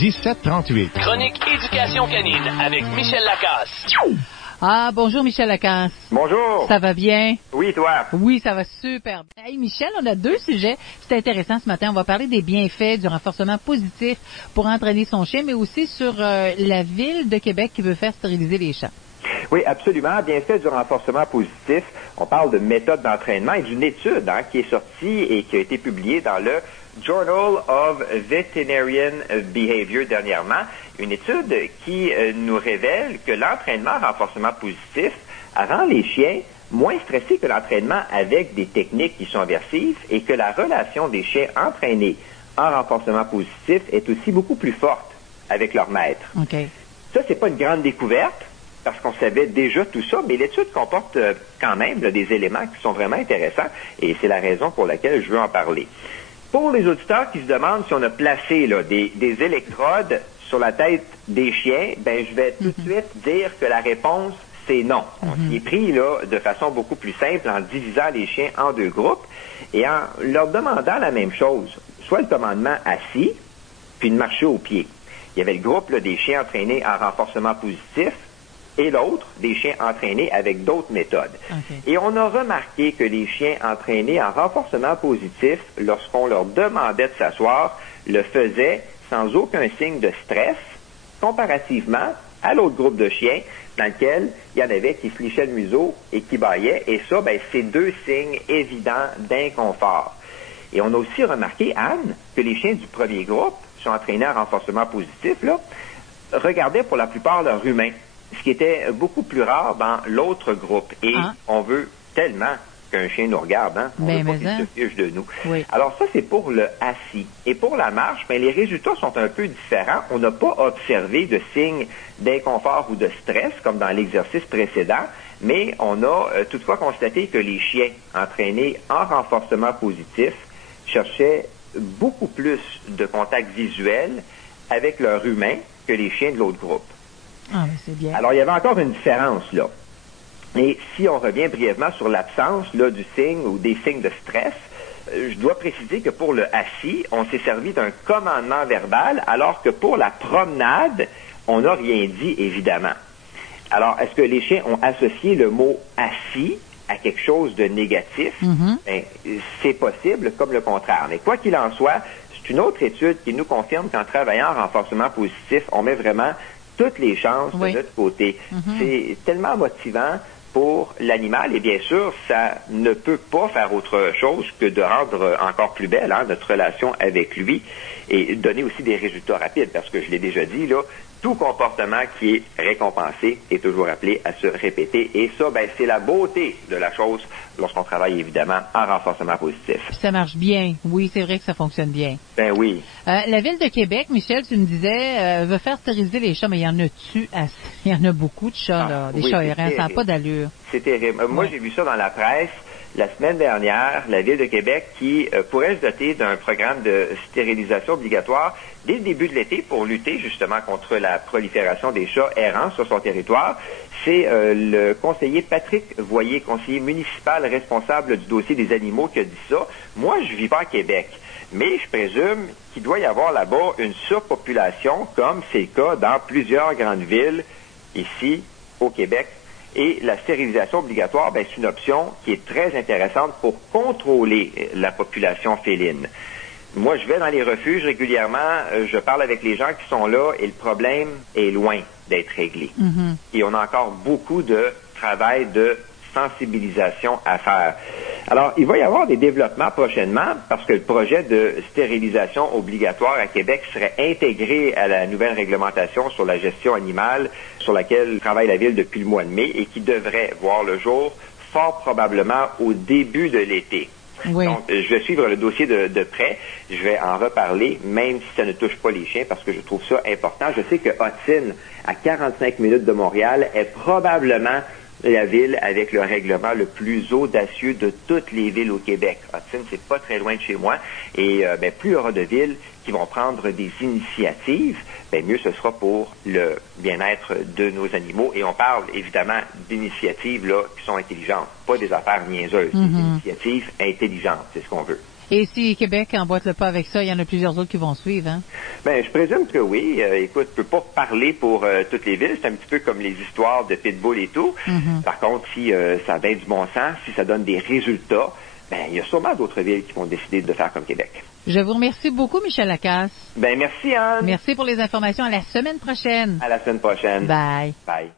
1738. Chronique éducation canine avec Michel Lacasse. Ah, bonjour Michel Lacasse. Bonjour. Ça va bien? Oui, toi? Oui, ça va super bien. Hey Michel, on a 2 sujets. C'est intéressant ce matin. On va parler des bienfaits du renforcement positif pour entraîner son chien, mais aussi sur la Ville de Québec qui veut faire stériliser les chats. Oui, absolument. Bienfait du renforcement positif. On parle de méthode d'entraînement et d'une étude qui est sortie et qui a été publiée dans le Journal of Veterinarian Behavior dernièrement. Une étude qui nous révèle que l'entraînement en renforcement positif rend les chiens moins stressés que l'entraînement avec des techniques qui sont aversives et que la relation des chiens entraînés en renforcement positif est aussi beaucoup plus forte avec leur maître. Okay. Ça, c'est pas une grande découverte parce qu'on savait déjà tout ça, mais l'étude comporte quand même des éléments qui sont vraiment intéressants et c'est la raison pour laquelle je veux en parler. Pour les auditeurs qui se demandent si on a placé des électrodes sur la tête des chiens, ben je vais tout de suite dire que la réponse, c'est non. On s'y est pris de façon beaucoup plus simple en divisant les chiens en 2 groupes et en leur demandant la même chose, soit le commandement assis, puis de marcher au pied. Il y avait le groupe des chiens entraînés en renforcement positif et l'autre, des chiens entraînés avec d'autres méthodes. Okay. Et on a remarqué que les chiens entraînés en renforcement positif, lorsqu'on leur demandait de s'asseoir, le faisaient sans aucun signe de stress, comparativement à l'autre groupe de chiens dans lequel il y en avait qui se lichaient le museau et qui bâillaient. Et ça, c'est 2 signes évidents d'inconfort. Et on a aussi remarqué, Anne, que les chiens du premier groupe, qui sont entraînés en renforcement positif, regardaient pour la plupart leur humain, ce qui était beaucoup plus rare dans l'autre groupe. Et on veut tellement qu'un chien nous regarde, on veut pas qu'il se fiche de nous. Oui. Alors ça, c'est pour le assis. Et pour la marche, les résultats sont un peu différents. On n'a pas observé de signes d'inconfort ou de stress, comme dans l'exercice précédent, mais on a toutefois constaté que les chiens entraînés en renforcement positif cherchaient beaucoup plus de contact visuel avec leur humain que les chiens de l'autre groupe. Ah, mais c'est bien. Alors, il y avait encore une différence, là. Et si on revient brièvement sur l'absence, du signe ou des signes de stress, je dois préciser que pour le assis, on s'est servi d'un commandement verbal, alors que pour la promenade, on n'a rien dit, évidemment. Alors, est-ce que les chiens ont associé le mot assis à quelque chose de négatif? C'est possible, comme le contraire. Mais quoi qu'il en soit, c'est une autre étude qui nous confirme qu'en travaillant en renforcement positif, on met vraiment toutes les chances de notre côté. C'est tellement motivant pour l'animal et bien sûr, ça ne peut pas faire autre chose que de rendre encore plus belle notre relation avec lui et donner aussi des résultats rapides parce que je l'ai déjà dit, tout comportement qui est récompensé est toujours appelé à se répéter. Et ça, c'est la beauté de la chose lorsqu'on travaille évidemment en renforcement positif. Puis ça marche bien. Oui, c'est vrai que ça fonctionne bien. Ben oui. La Ville de Québec, Michel, tu me disais, veut faire stériliser les chats, mais il y en a-tu assez? Il y en a beaucoup de chats, des chats errants, ça n'a pas d'allure. C'est terrible. Moi, j'ai vu ça dans la presse. La semaine dernière, la Ville de Québec qui pourrait se doter d'un programme de stérilisation obligatoire dès le début de l'été pour lutter justement contre la prolifération des chats errants sur son territoire. C'est le conseiller Patrick Voyer, conseiller municipal responsable du dossier des animaux, qui a dit ça. Moi, je vis pas à Québec, mais je présume qu'il doit y avoir là-bas une surpopulation, comme c'est le cas dans plusieurs grandes villes ici au Québec. Et la stérilisation obligatoire, c'est une option qui est très intéressante pour contrôler la population féline. Moi, je vais dans les refuges régulièrement, je parle avec les gens qui sont là et le problème est loin d'être réglé. Et on a encore beaucoup de travail de sensibilisation à faire. Alors, il va y avoir des développements prochainement parce que le projet de stérilisation obligatoire à Québec serait intégré à la nouvelle réglementation sur la gestion animale sur laquelle travaille la Ville depuis le mois de mai et qui devrait voir le jour fort probablement au début de l'été. Oui. Donc, je vais suivre le dossier de près. Je vais en reparler, même si ça ne touche pas les chiens, parce que je trouve ça important. Je sais que Hudson, à 45 minutes de Montréal, est probablement la ville avec le règlement le plus audacieux de toutes les villes au Québec. Hudson, c'est pas très loin de chez moi. Et plus il y aura de villes qui vont prendre des initiatives, mieux ce sera pour le bien-être de nos animaux. Et on parle évidemment d'initiatives qui sont intelligentes, pas des affaires niaiseuses, des initiatives intelligentes, c'est ce qu'on veut. Et si Québec emboîte le pas avec ça, il y en a plusieurs autres qui vont suivre, hein? Ben, je présume que oui. Écoute, je peux pas parler pour toutes les villes. C'est un petit peu comme les histoires de Pitbull et tout. Par contre, si ça a bien du bon sens, si ça donne des résultats, ben, il y a sûrement d'autres villes qui vont décider de faire comme Québec. Je vous remercie beaucoup, Michel Lacasse. Ben, merci, Anne. Merci pour les informations. À la semaine prochaine. À la semaine prochaine. Bye. Bye.